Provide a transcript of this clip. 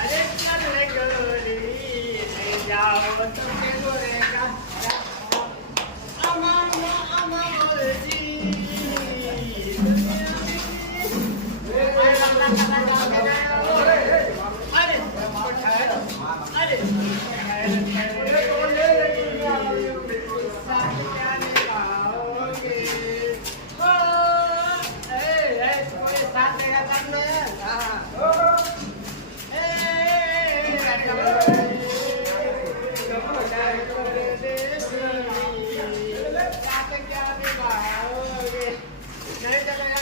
अरे चल रे गोरी ले जाओ तुमके गोरेगा अमन अमन जी नहीं